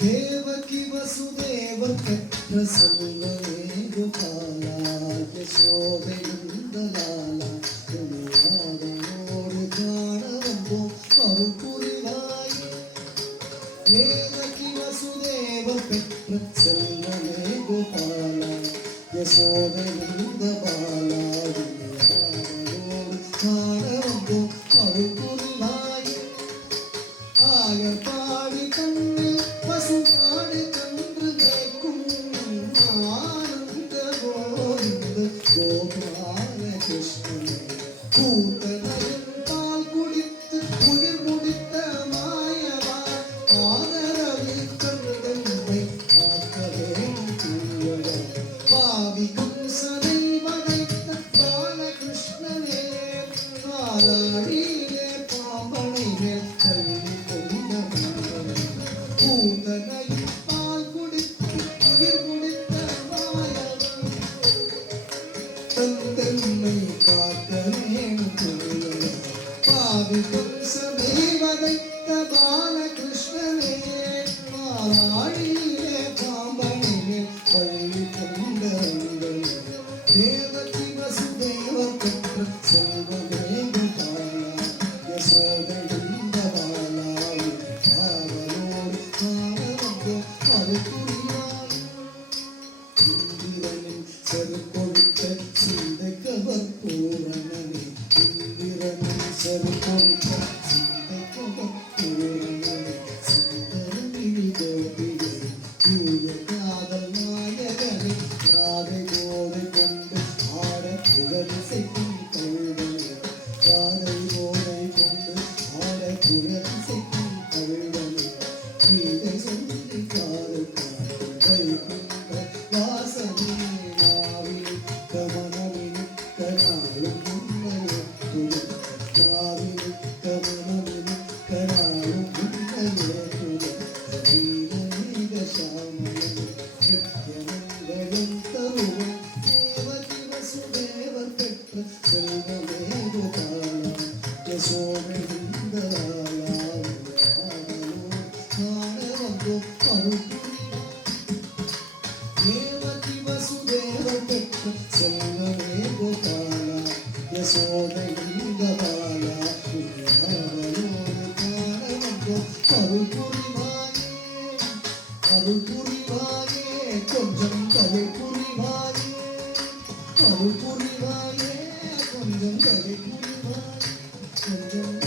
தேவகி வசுதேவர் பெற்ற செல்வமே கோபாலா யசோதை நந்தலாலா துணியாதனோடு காண வந்தோம் அருள் புரிவாயே. தேவகி வசுதேவர் பெற்ற செல்வமே கோபாலா யசோதை நந்தபாலா துணியாதனோடு காண வந்தோம் அருள் புரிவாயே. ஆயர் பாடி கண்ணில் பசுமாடு கன்று கேட்கும் ஆனந்த கோவிந்த கோபால கிருஷ்ணனே. கூட்டனையின் பால் குடித்து உயிர் முடித்த மாயவா ஆதரவில் கண்டனை காக்கவே தூயவா. பாவிக்கும் சதை வதைத்த பாலகிருஷ்ணனே பாலாடியிலே பாம்பனை மேல் தள்ளி பூதனையில் பால் குடித்து உயிர் முடித்த மாயவன் தந்தன்மை காக்க வேணும். பாவி கம்சனை வதைத்த பாலகிருஷ்ணனே மாலாடியிலே பாம்பனை மேல் பள்ளி கொண்டங்கள். தேவகி வசுதேவர் பெற்ற செல்வமே கோபாலா யசோதை நந்தபாலா ஆவலோடு காண வந்தோம் அருள் புரிவாயே. இந்திரனின் செருக்கொழுத்த சிந்தைக்கவர் பூரணனே. இந்திரனின் செருக்கொழுத்த சிந்தைக்கவர் பூரணனே. சுந்தரமிழி கோபிகை தூய காதல் நாயகனே. ராதை போதை கொண்டு ஆட குழலிசைக்கும் கழுவனே. ராதை போதை கொண்டு ஆட குழலிசைக்கும் கழுவனே. கீதை சொல்லி காதல் வைகுண்ட வாசனே. நாவிலிக்க மனமிலிக்க நாளும் உன்னையே துணை. நாவிலிக்க மனமிலிக்க நாளும் உன்னையே துணை. வீரமேக சாமனே நித்யமங்கலம் தருவன். தேவகி வசுதேவர் பெற்ற செல்வமே கோபாலா யசோதை நந்தலாலா ஆவலோடு காண வந்தோம் அருள் புரிவாயே. தேவகி வசுதேவர் பெற்ற செல்வமே கோபாலா யசோதை நந்தபாலா ஆவலோடு காண வந்தோம் அருள் புரிவாயே. அருள் புரிவாயே கொஞ்சம் கதை புரிவாயே. அருள் புரிவாயே கொஞ்சம் கதை புரிவாயே. கொஞ்சம்